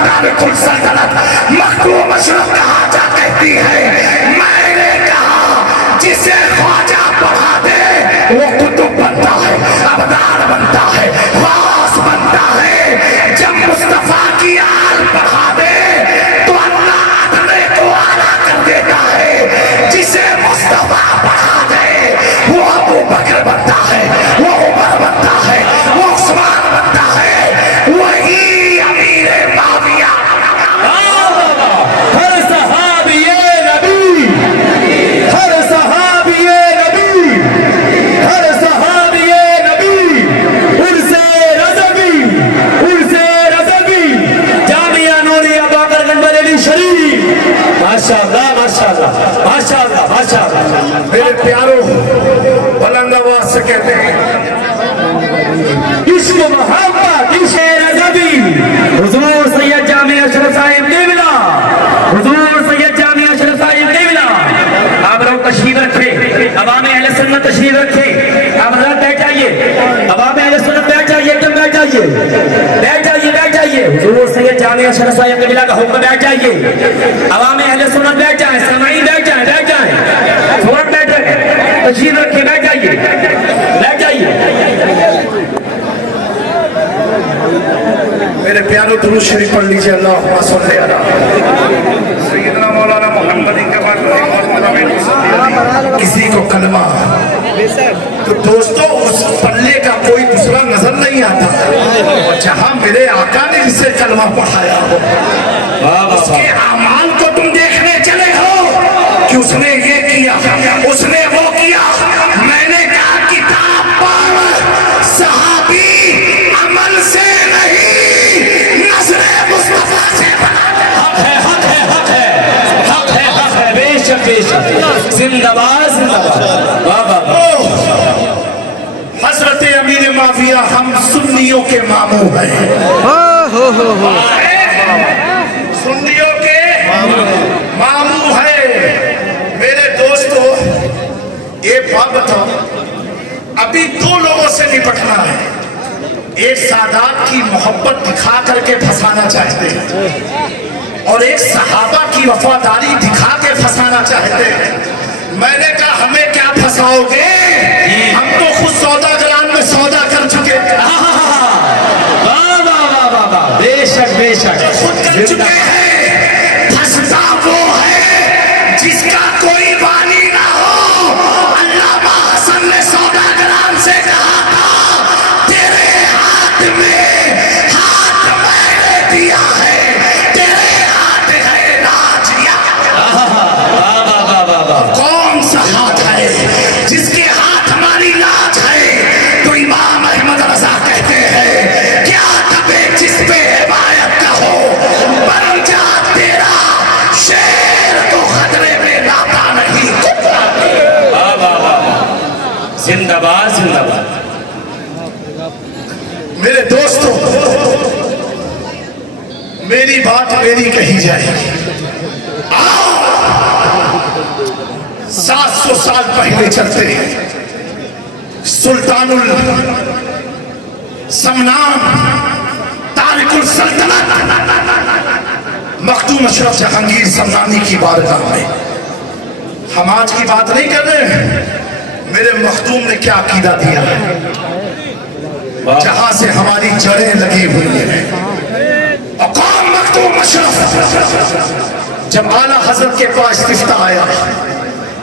तारिकुल सल्तनत मखदूम अशरफ कहा जा कहती है, मैंने कहा जिसे ख्वाजा पढ़ा दे वो कुतुब बनता है, अबदार बनता है, खास बनता है। जब मुस्तफा की आल पढ़ा दे तो अल्लाह अदले को आला कर देता है। जिसे मुस्तफा पढ़ा दे वो अबू बकर बनता है, वो उमर बनता है, वो उस्मान बनता है, वही अमीर माविया। हर सहाबिये नबी, हर सहाबिये नबी, हर सहाबिये नबी, उर्से रज़वी, उर्से रज़वी, जामिया नूरिया बाकरगंज बरेली शरीफ। माशाअल्लाह माशाअल्लाह माशाअल्लाह माशाअल्लाह। मेरे प्यारों, बुलंद आवाज से कहते हैं, इश्क मोहब्बत इश्क़ रज़वी, हुजूर सैयद जामिया अशरफ साहिब देवला, हुजूर सैयद जामिया अशरफ साहिब देवला। आप लोग तशरीफ रखें, अवाम अहले सुन्नत तशरीफ रखें। आप हज़रात बैठ जाइए, अवाम अहले सुन्नत बैठ जाइए, एकदम बैठ जाइए, बैठ जाइए, बैठ जाइए। हुजूर सैयद जामिया अशरफ साहिब देवला का हुक्म, बैठ जाइए। अवाम अहले सुन्नत बैठ जाएं, सामाईन बैठ जाएं, बैठ जाएं, फौरन बैठ जाएं, तशरीफ रखें, बैठ जाइए, बैठ जाइए। मेरे प्यारों दुरूद शरीफ पढ़ लीजिए। अल्लाहुम्मा सल्ली अला सय्यदना मौलाना मुहम्मद के बाद किसी को कलमा तो दोस्तों उस पल्ले का कोई दूसरा नजर नहीं आता। और जहां मेरे आका ने जिसे कलमा पढ़ाया हो उसके अमाल को तुम देखने चले हो कि उसने ये किया, उसने वो किया। मैंने कहा किताब पढ़, सहाबी अमल से नहीं नजरे मुस्तफा से बना। हक है, हक है, हक है, हक है, हक है, बेशक बेशक, जिंदाबाद जिंदाबाद। वाह वाह। हजरत अमीर माविया हम सुन्नियों के मामू हैं। सुन्नियों के मामू है। मेरे दोस्तों एक बात बताओ, अभी दो लोगों से निपटना है। एक सादात की मोहब्बत दिखा करके फंसाना चाहते हैं और एक सहाबा की वफादारी दिखा के फंसाना चाहते हैं। मैंने कहा हमें क्या फंसाओगे, हम तो खुद सौदागरान में सौदा कर चुके। वाह वाह वाह वाह वाह, बेशक बेशक, खुद कर चुके हैं। फंसता वो है जिसका कोई वाली ना हो। अल्लामा हसन ने सौदागरान से कहा था, तेरे हाथ में हाथ मैंने दिया है, तेरे हाथ है नाजिया। वाह वाह वाह वाह वाह। कौन सा हाथ है जिसके हाथ हमारी लाज है? तो इमाम अहमद रजा कहते हैं, क्या तबे जिस पे हिमायत का हो, बन जा तेरा शेर तो खतरे में लाता नहीं। वाह वाह वाह, जिंदाबाद जिंदाबाद। मेरे दोस्तों, मेरी बात मेरी कही जाएगी। 700 साल पहले चलते हैं। सुल्तानुल समनान तारिकुल सल्तनत मखदूम अशरफ जहांगीर समनानी की बारगाह में। हम आज की बात नहीं कर रहे हैं। मेरे मखदूम ने क्या अकीदा दिया है, जहां से हमारी जड़ें लगी हुई हैं। और कौन मखदूम अशरफ, जब आला हजरत के पास इफ्ता आया,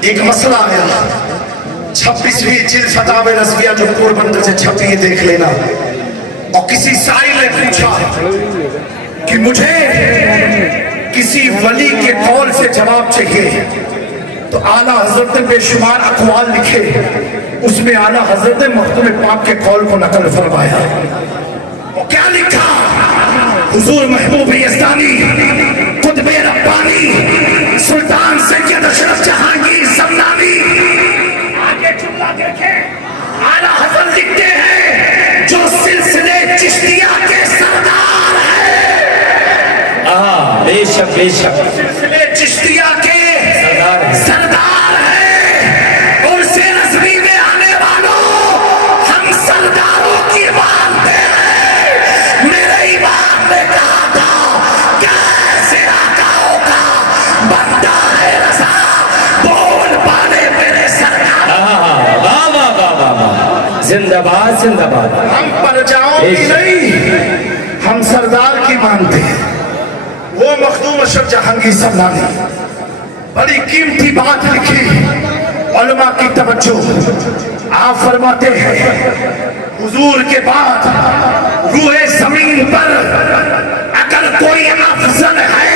एक मसला आया। 26वीं जिल्द फतावे रज़विया जो पोरबंदर से छपी है, देख लेना। और किसी साइल ने पूछा कि मुझे किसी वली के कौल से जवाब चाहिए, तो आला हजरत ने बेशुमार अक़वाल लिखे, उसमें आला हजरत ने मखदूम पाक के कौल को नकल फरमाया। और क्या लिखा? हुजूर महबूब यज़दानी कुतुब रब्बानी सुल्तान सैयद अशरफ जहांगीर समनानी। आगे जुमला देखें, आला हजरत लिखते हैं, जो सिलसिले चिश्तिया के सरदार हैं। बेशक बेशक, सिलसिले चिश्तिया के सरदार हैं। और से रज़वी में आने वालों, हम सरदारों की बात दे रहे हैं। मेरे इमाम ने कहा था, जिंदाबाद जिंदाबाद। हम प्रजाओं की नहीं, हम सरदार की मानते हैं। वो मखदूम अशरफ जहांगीर सल्लानी बड़ी कीमती बात लिखी, उलमा की तवज्जो। आप फरमाते हैं हुजूर के बाद रूए जमीन पर अगर कोई अफजल है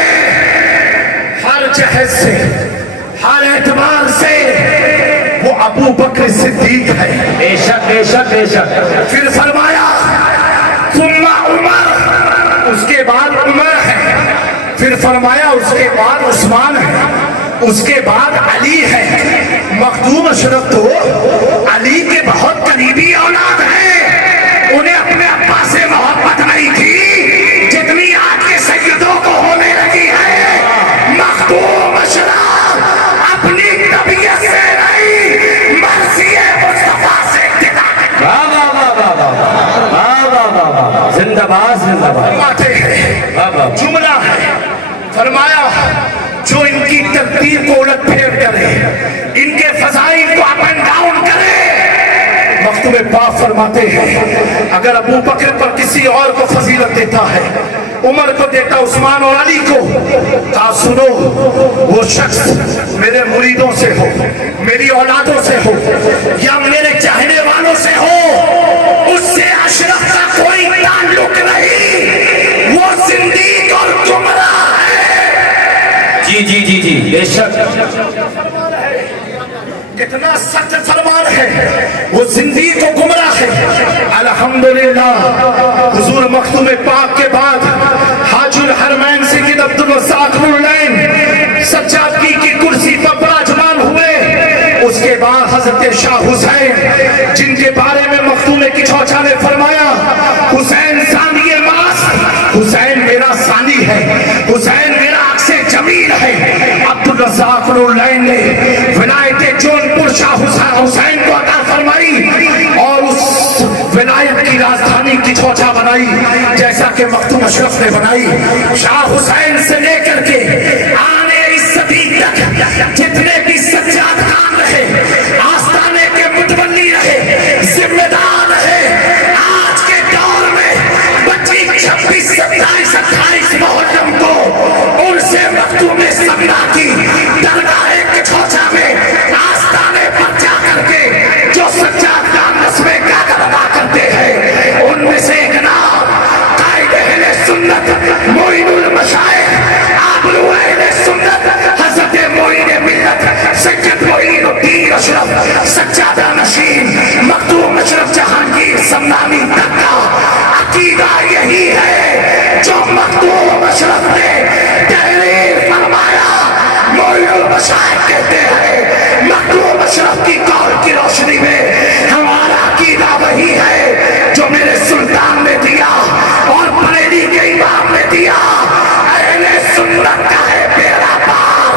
हर जहद से, हर एतबार से, वो अबू बकर सिद्दीक है। बेशक बेशक बेशक। फिर फरमाया सुन्ना उमर, उसके बाद उमर है। फिर फरमाया उसके बाद उस्मान है, उसके बाद अली है। मखदूम अशरफ तो अली के बहुत करीबी औलाद है। उन्हें अपने अब्बा से मोहब्बत नहीं थी जितनी आज के सैयदों को होने लगी है। मखदूम अशरफ अपनी तबीयत से नहीं, मर्ज़ी मुस्तफा से इत्तिबा करता है। वाह वाह वाह वाह वाह वाह वाह वाह वाह वाह। जिंदाबाद जिंदाबाद। फरमाते हैं वाह वाह। जुमला है, फरमाया जो इनकी तकदीर को उलट फेर करे, इनके फजाइल को अप एंड डाउन करे। मखतूम पाक फरमाते हैं अगर अबू बकर पर किसी और को फजीलत देता है, उमर को देता, उस्मान और अली को, कहा सुनो वो शख्स मेरे मुरीदों से हो, मेरी औलादों से हो या मेरे चाहने वालों से हो, उससे अशरफ का कोई ताल्लुक नहीं, वो जिंदगी और गुमराह है। जी जी जी जी बेशक। कितना सख्त फरमान है, वो जिंदगी को गुमराह है। अल्हम्दुलिल्लाह हुजूर मखदूम पाक के बाद हाजुल हरमैन सैयद अब्दुल रज़्ज़ाक़ नूरलैन सज्जादगी की कुर्सी पर विराजमान हुए। उसके बाद हजरत शाह हुसैन, जिनके बारे में मखदूम की चौचा ने फरमाया हुसैन सानी मास, हुसैन मेरा सानी है, हुसैन मेरा अक्से जमील है। अब्दुल रज़्ज़ाक़ नूरलैन ने विलायत जौनपुर शाह हुसैन को अता फरमाई और उस विलायत की राजधानी की चौचा बनाई जैसा कि मखदूम अशरफ ने बनाई। शाह हुसैन से लेकर के आने इस सदी तक जितने भी सज्जाद खान रहे, आस्थाने के मुतवल्ली रहे, जिम्मेदार रहे, आज के दौर में 25, 26, 27, 28 मुहर्रम को उनसे मखदूम सगरा की दरगाह के चौचा में आस्थाने पर जा करके जो सज्जाद खान नस्में गागर अदा करते हैं, उनमें से एक नाम कायदे अहले सुन्नत मोइनुल मशाइख आबरू अहले सुन्नत हज़रत मोइन मिल्लत सैयद मोइनुद्दीन अशरफ सज्जादा नशीन मखदूम अशरफ जहांगीर समनानी तक का अकीदा यही है जो मखदूम अशरफ ने तहरीर फरमाया। मोइनुल मशाइख कहते हैं मखदूम अशरफ की कौल की रोशनी में हमारा अकीदा वही है जो मेरे सुल्तान ने दिया और बरेली के इमाम ने दिया। अहले सुन्नत का है मेरा पार,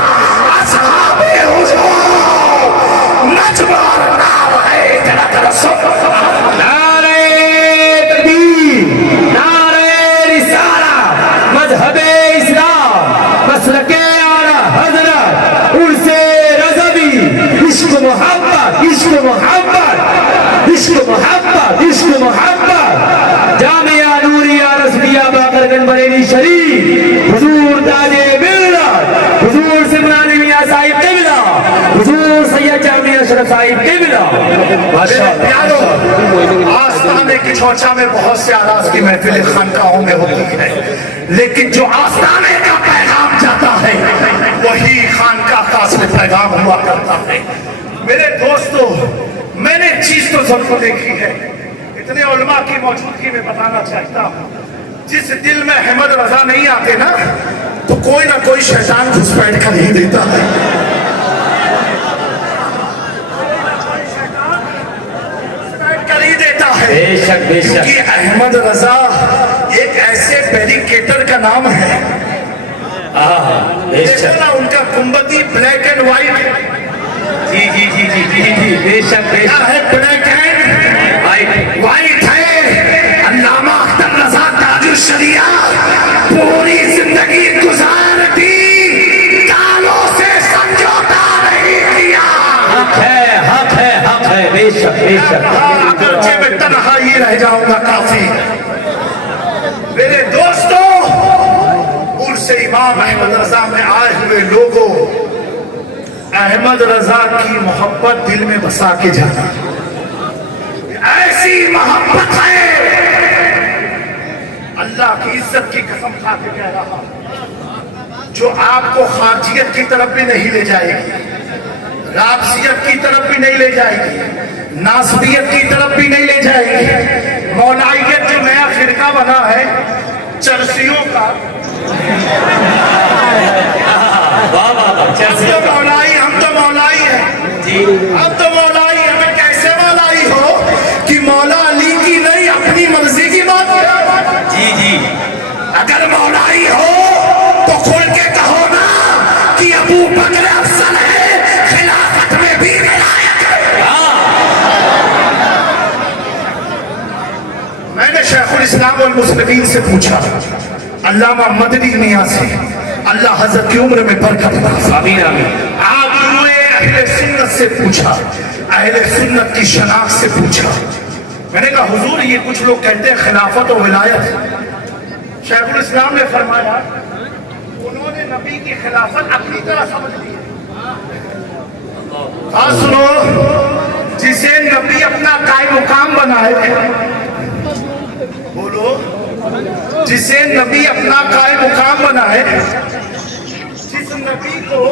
असहाबे हुजूर नज्म और नाम है तेरा तरसुम। नारे तकबीर, नारे रिसाला, मजहबे इस्लाम, मसलके आला हजरत, उर्से रज़वी, इश्क मोहब्बत, इश्क मोहब्बत, इश्क मोहब्बत, इश्क मोहब्बत। जामिया नूरिया रज़विया बाकरगंज बरेली शरीफ, हुजूर ताजे मिल्लत, हुजूर सिमरानी मियां साहिब क़िबला, हुजूर सैयद जामिया अशरफ साहिब क़िबला। प्यारो आस्थाने की चौचा में बहुत से आराज की महफिल खानकाहों में होती है, लेकिन जो आस्थाने का पैगाम जाता है वही खानकाह का असली पैगाम हुआ करता है। मेरे दोस्तों, मैंने चीज तो सबको देखी है, इतने उलमा की मौजूदगी में बताना चाहता हूँ, जिस दिल में अहमद रजा नहीं आते ना तो कोई ना कोई शैतान घुसपैठ कर ही देता है। कर ही देता है बेशक बेशक। क्योंकि अहमद रजा एक ऐसे बैरिकेटर का नाम है। देखो बेशक। ना उनका गुंबदी ब्लैक एंड व्हाइट, जी जी जी जी जी जी बेशक क्या बेशक। है ब्लैक एंड भाई व्हाइट है। अल्लामा अख्तर रजा ताजुल शरिया पूरी जिंदगी गुजार दी, कालों से समझौता नहीं किया। हक है हक है हक है बेशक बेशक। अगरचे नहीं रह जाऊंगा काफी। मेरे दोस्तों, उर्स इमाम अहमद रजा में आए हुए लोगों, अहमद रजा की मोहब्बत दिल में बसा के जाना, ऐसी मोहब्बत है, अल्लाह की इज्जत की कसम खा के कह रहा, जो आपको खारजियत की तरफ भी नहीं ले जाएगी, राबसियत की तरफ भी नहीं ले जाएगी, नासबियत की तरफ भी नहीं ले जाएगी। मौलाइयत जो नया फिरका बना है चर्सियों का, हम तो मौलाई है, अब तो मौलाई है। मैं कैसे मौलाई हो कि मौला अली की नहीं अपनी मर्जी की बात है। जी जी, अगर मौलाई हो तो खुल के कहो ना कि अबू बकर अफजल है, खिलाफत में भी विलायत है। मैंने शेखुल इस्लाम वल मुस्लिमीन से पूछा, अल्लामा मदनी मियां से, अल्लाह हजरत की उम्र में बरकत बख्शे, आमीन आमीन। आबरूए अहले सुन्नत से पूछा, अहले सुन्नत की शनाख्त से पूछा। मैंने कहा हुजूर, ये कुछ लोग कहते हैं खिलाफत और विलायत। शेखुल इस्लाम ने फरमाया, उन्होंने नबी की खिलाफत अपनी तरह समझ ली। सुनो, जिसे नबी अपना कायम मुकाम बनाए, बोलो, जिसे नबी अपना कायम मुकाम बनाए, जिस नबी को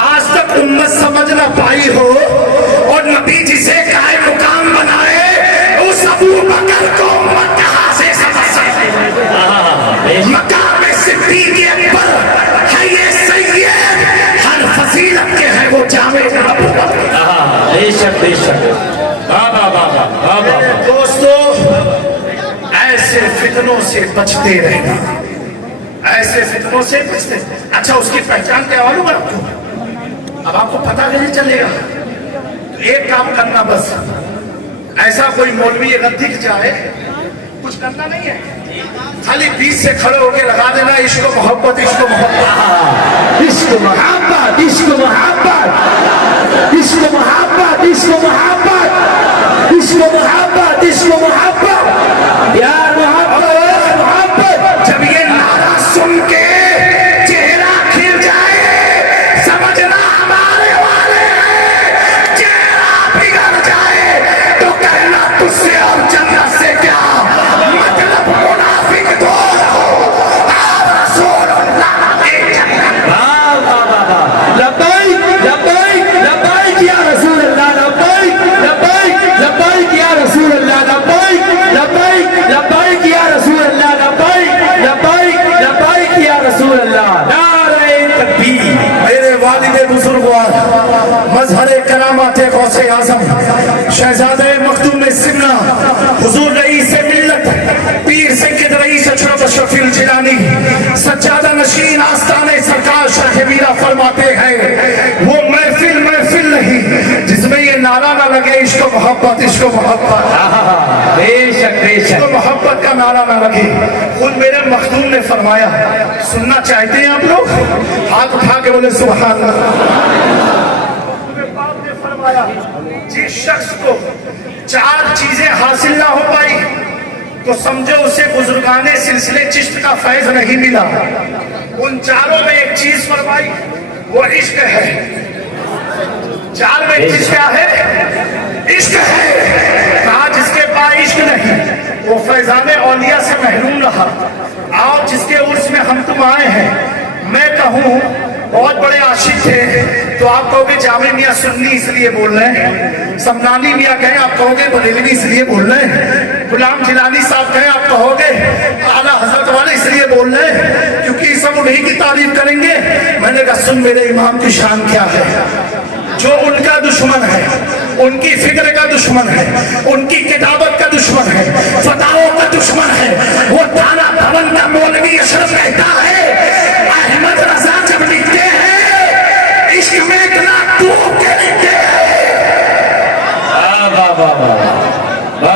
आज तक उम्मत समझ ना पाई हो, और नबी जिसे कायम मुकाम बनाए, उस अबू बकर को उम्मत कहां से समझ सकती है। मकाम सिद्दीक़ अकबर है ये सैयद, हर फजीलत के हैं वो जामे अबू बकर। बेशक बेशक, बाबा बाबा बाबा। दोस्तों, ऐसे फितनों से बचते रहना, ऐसे फितनों से बचते। अच्छा, उसकी पहचान क्या मालूम है आपको? अब आपको पता नहीं चलेगा तो एक काम करना, बस ऐसा कोई मौलवी अगर दिख जाए, कुछ करना नहीं है, खाली बीच से खड़े होके लगा देना, इश्क मोहब्बत, इश्क मोहब्बत, इश्क मोहब्बत, इश्क मोहब्बत, इश्क मोहब्बत, इश्क मोहब्बत, इश्क मोहब्बत, इश्क मोहब्बत, यार मोहब्बत, मोहब्बत। जब ये नारा सुन के चेहरा खिल जाए, समझना हमारे वाले हैं, चेहरा बिगड़ जाए तो कहना तुझसे और जन्नत से क्या मतलब, मुनाफिक दोस्त हो, आप रसूलुल्लाह की जन्नत। वाह वाह वाह, लब्बैक लब्बैक लब्बैक या रसूल अल्लाह, लब्बैक लब्बैक लब्बैक या रसूल अल्लाह, लब्बैक लब्बैक लब्बैक या रसूल अल्लाह, लब्बैक लब्बैक लब्बैक या रसूल अल्लाह। नारे तकबीर। मेरे वालिद बुजुर्गवार, मजहर करामाते गौसे आजम, शहजादे मखदूम सिन्ना, हुजूर रईस मिल्लत, पीर सैयद रईस अशरफ अशरफील जिलानी, सज्जादा नशीन आस्ताने सरकार शाह मीरा फरमाते हैं, वो महफिल महफिल नहीं जिसमें ये नारा ना लगे, इश्क मोहब्बत, इश्क मोहब्बत, बेशक बेशक, तो मोहब्बत का नारा ना लगे। खुद मेरे मखदूम ने फरमाया, सुनना चाहते हैं आप लोग? हाथ उठा के बोले सुभान अल्लाह। बाप ने फरमाया, जिस शख्स को चार चीजें हासिल ना हो पाई तो समझो उसे बुजुर्गाने सिलसिले चिश्त का फैज नहीं मिला। उन चारों में एक चीज फरमाई, वो इश्क है। चार में चीज क्या है? इश्क है। कहा जिसके पास इश्क नहीं वो फैजाने औलिया से महरूम रहा। आओ जिसके उर्स में हम तुम आए हैं, मैं कहूँ बहुत बड़े आशिक थे तो आप कहोगे जामे मियाँ सुन्नी इसलिए बोल रहे हैं, समनानी मियाँ कहें आप कहोगे बरेलवी इसलिए बोल रहे हैं, गुलाम जिलानी साहब कहें आप कहोगे आला हजरत वाले इसलिए बोल रहे हैं क्योंकि सब उन्हीं की तारीफ करेंगे। मैंने कहा सुन मेरे इमाम की शान क्या है, जो उनका दुश्मन है, उनकी फिक्र का दुश्मन है, उनकी किताबत का दुश्मन है, फताओं का दुश्मन है, वो ताला भवन का मौलवी अशरफ कहता है अहमद रजा जब लिखते हैं इश्क में इतना डूब के लिखते हैं।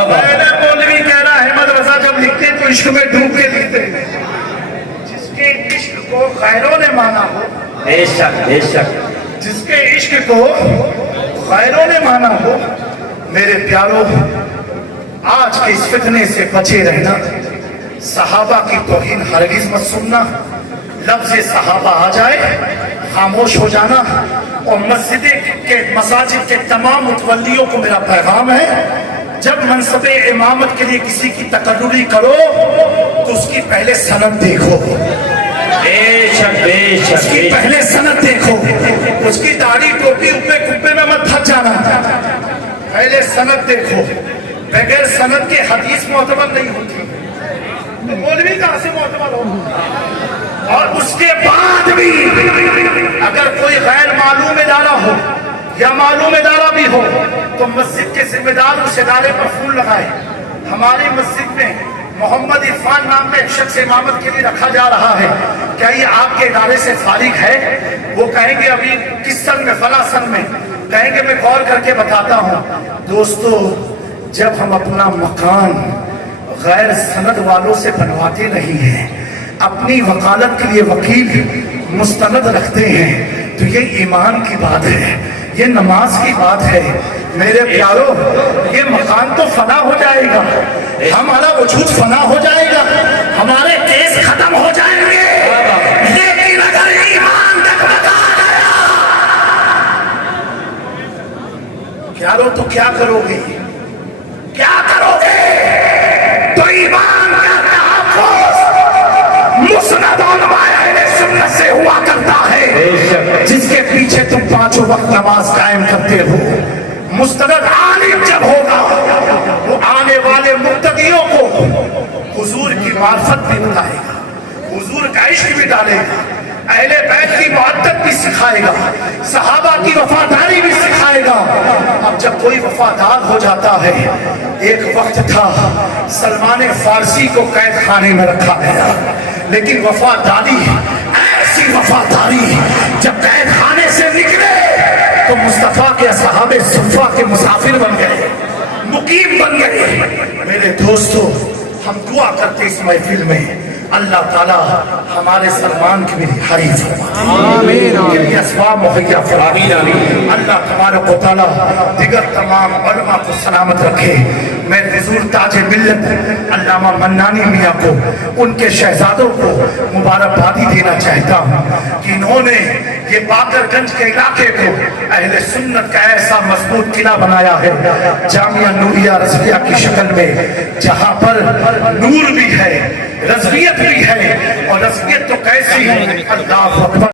मैंने मौलवी कह रहा अहमद रजा जब लिखते हैं तो इश्क में डूब के लिखते हैं। जिसके इश्क को खैरों ने माना हो, बेशक बेशक, जिसके इश्क को खैरों ने माना हो, मेरे प्यारों آج کے اس فتنے سے بچے رہنا، صحابہ کی توہین ہرگز مت سننا، لفظ صحابہ آ جائے خاموش ہو جانا، اور مساجد کے تمام متولیوں کو میرا پیغام ہے، جب منصب امامت کے لیے کسی کی تقرری کرو تو اس کی پہلے سند دیکھو، اس کی پہلے سند دیکھو، اس کی داڑھی ٹوپی اوپے کپے میں مت پھنس جانا، پہلے سند دیکھو، بغیر سند کے حدیث معتبر نہیں ہوتی، تو مولوی کہاں سے معتبر ہو؟ اور اس کے بعد بھی اگر کوئی غیر معلوم ادارہ ہو یا معلوم ادارہ بھی ہو تو مسجد کے ذمہ دار اس ادارے پر فون لگائے۔ ہماری مسجد میں محمد عرفان نام کا ایک شخص امامت کے لیے رکھا جا رہا ہے، کیا یہ آپ کے ادارے سے فارغ ہے؟ وہ کہیں گے ابھی کس سن میں، فلاں سن میں، کہیں گے میں غور کر کے بتاتا ہوں۔ دوستو، جب ہم اپنا مکان غیر سند والوں سے بنواتے نہیں ہیں، اپنی وکالت کے لیے وکیل مستند رکھتے ہیں، تو یہ ایمان کی بات ہے، یہ نماز کی بات ہے۔ میرے پیارو، یہ مکان تو فنا ہو جائے گا، ہمارا وجود فنا ہو جائے گا، ہمارے کیس ختم ہو جائیں گے، لیکن اگر ایمان ڈگمگا گیا پیارو تو کیا کرو گے؟ کیا کرو گے؟ تو ایمان کا تحفظ مسند علماء اہل سنت سے ہوا کرتا ہے، جس کے پیچھے تم پانچوں وقت نماز قائم کرتے ہو۔ مستند عالم جب ہوگا، وہ آنے والے مقتدیوں کو حضور کی معرفت بھی بتائے گا، حضور کا عشق بھی ڈالے گا، اہل بیت کی محبت بھی سکھائے گا، صحابہ کی وفاداری بھی سکھائے گا۔ اب جب کوئی وفادار ہو جاتا ہے، ایک وقت تھا سلمان فارسی کو قید خانے میں رکھا گیا، لیکن وفاداری، ایسی وفاداری، جب قید خانے سے نکلے تو مصطفیٰ کے اصحاب صفہ کے مسافر بن گئے، مقیم بن گئے۔ میرے دوستو، ہم دعا کرتے اس محفل میں اللہ تعالیٰ ہمارے سلمان کی بھی رہائی فرمائے، اسباب مہیا فرمائے۔ اللہ تبارک و تعالیٰ دیگر تمام علماء کو سلامت رکھے۔ میں حضور تاج ملت علامہ منانی میاں کو، ان کے شہزادوں کو مبارکبادی دینا چاہتا ہوں کہ انہوں نے یہ باقر گنج کے علاقے کو اہل سنت کا ایسا مضبوط قلعہ بنایا ہے، جامعہ نوریہ رضویہ کی شکل میں، جہاں پر نور بھی ہے، رضویت بھی ہے، اور رضویت تو کیسی ہے، اللہ اکبر۔